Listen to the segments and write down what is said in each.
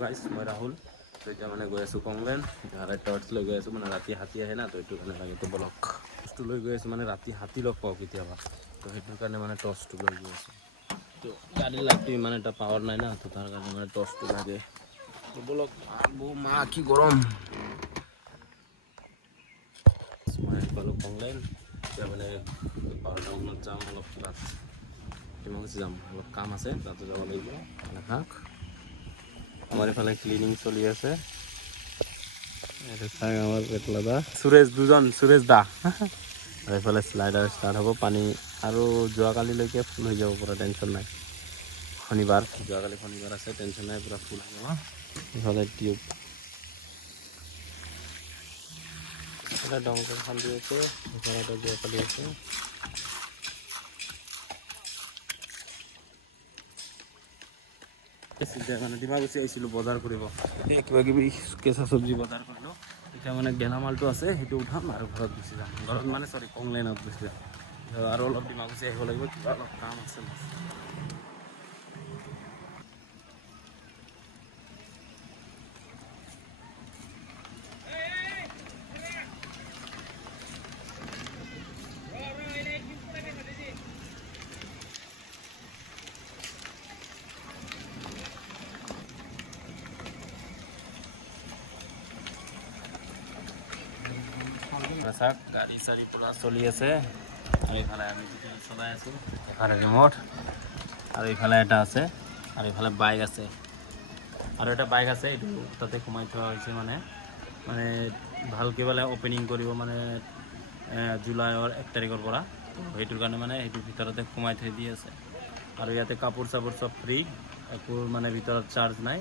গাইছ মই ৰাহুল তো এতিয়া মানে গৈ আছোঁ কংলেন টৰ্চ লৈ গৈ আছোঁ মানে ৰাতি হাতী আহে না তো এইটো কাৰণে লাগে তো বলক টৰ্চটো লৈ গৈ আছোঁ মানে ৰাতি হাতী লগ পাওঁ কেতিয়াবা তো সেইটোৰ কাৰণে মানে টৰ্চটো লৈ গৈ আছোঁ তো গাড়ীৰ লাইটটো ইমান এটা পাৱাৰ নাই না তো তাৰ কাৰণে মানে টৰ্চটো লাগে তো বলক মা কি গৰম মই পালোঁ কংলেন এতিয়া মানে 12টা মানত যাম অলপ তাত কিমান গুচি যাম অলপ কাম আছে তাতো যাব লাগিব মানে শাক আমার এখানে ক্লিনিং চলি আছে আমার পেটলা দা সুরেশ দুজন সুরেশ দা আর এফালে স্লাইডার স্টার্ট হ'ব পানী আৰু যোৱাকালিলৈকে ফুল হৈ যাব পুৰা টেনশ্যন নাই শনিবাৰ যোৱাকালি শনিবাৰ আছে টেনশ্যন নাই পুৰা ফুল হৈ যাব এফালে টিউব এটা ডংকৰ খান্দি আছে এফালে এটা যোৱাকালি আছে মানে ডিমাকুচি আহিছিলোঁ বজাৰ কৰিব এই কিবা কিবি কেঁচা চব্জি বজাৰ কৰিলোঁ এতিয়া মানে গেলামালটো আছে সেইটো উঠাম আৰু ঘৰত গুচি যাম ঘৰত মানে চৰি কংলাইনত গুচি যাম আৰু অলপ ডিমাকুচি আহিব লাগিব কিবা অলপ কাম আছে চাওক গাড়ী চাড়ী পুৰা চলি আছে আৰু এইফালে আমি চলাই আছোঁ এফালে ৰিমোট আৰু এইফালে এটা আছে আৰু এইফালে বাইক আছে আৰু এটা বাইক আছে এইটো তাতে সোমাই থোৱা হৈছে মানে মানে ভালকৈ বোলে অপেনিং কৰিব মানে জুলাইৰ 1 তাৰিখৰ পৰা সেইটোৰ কাৰণে মানে সেইটোৰ ভিতৰতে সোমাই থৈ দি আছে আৰু ইয়াতে কাপোৰ চাপোৰ চব ফ্ৰী একো মানে ভিতৰত চাৰ্জ নাই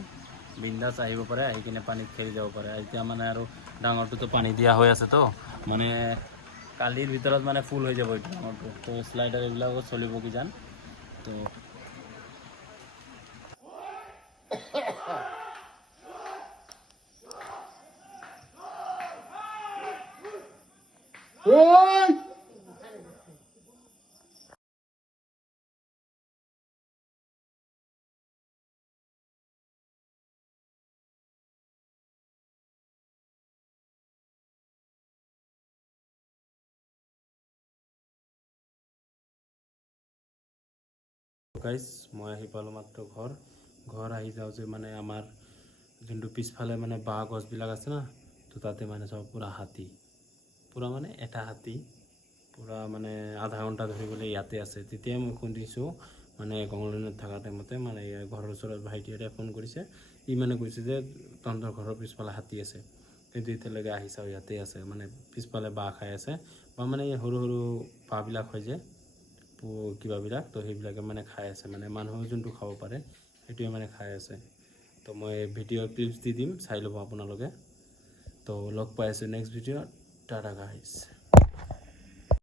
বিন্দাছ আহিব পাৰে আহি কিনে পানীত খেলি যাব পাৰে এতিয়া মানে আৰু ডাঙৰটোতো পানী দিয়া হৈ আছে তো মানে কালিৰ ভিতৰত মানে ফুল হৈ যাব এইটো ডাঙৰটো তো স্লাইডাৰ এইবিলাকো চলিব কিজান তো গাইজ মই আহি পালোঁ মাত্ৰ ঘৰ আহি যাওঁ যে মানে আমাৰ যোনটো পিছফালে মানে বাঁহ গছবিলাক আছে না তো তাতে মানে চব পুৰা হাতী পুৰা মানে এটা হাতী পুৰা মানে আধা ঘণ্টা ধৰিবলৈ ইয়াতে আছে তেতিয়াই মই শুনিছোঁ মানে কংলাইনত থকা টাইমতে মানে ঘৰৰ ওচৰত ভাইটি এটাই ফোন কৰিছে ই মানে কৈছে যে তহঁতৰ ঘৰৰ পিছফালে হাতী আছে কিন্তু এতিয়ালৈকে আহি চাওঁ ইয়াতে আছে মানে পিছফালে বাঁহ খাই আছে বা মানে সৰু সৰু বাঁহবিলাক হয় যে কিবাবিলাক তো সেইবিলাকে মানে খাই আছে মানে মানুহে যোনটো খাব পাৰে সেইটোৱে মানে খাই আছে তো মই ভিডিঅ' ক্লিপছ দি দিম চাই ল'ব আপোনালোকে তো লগ পাই আছোঁ নেক্সট ভিডিঅ'ত টাটা গাইজ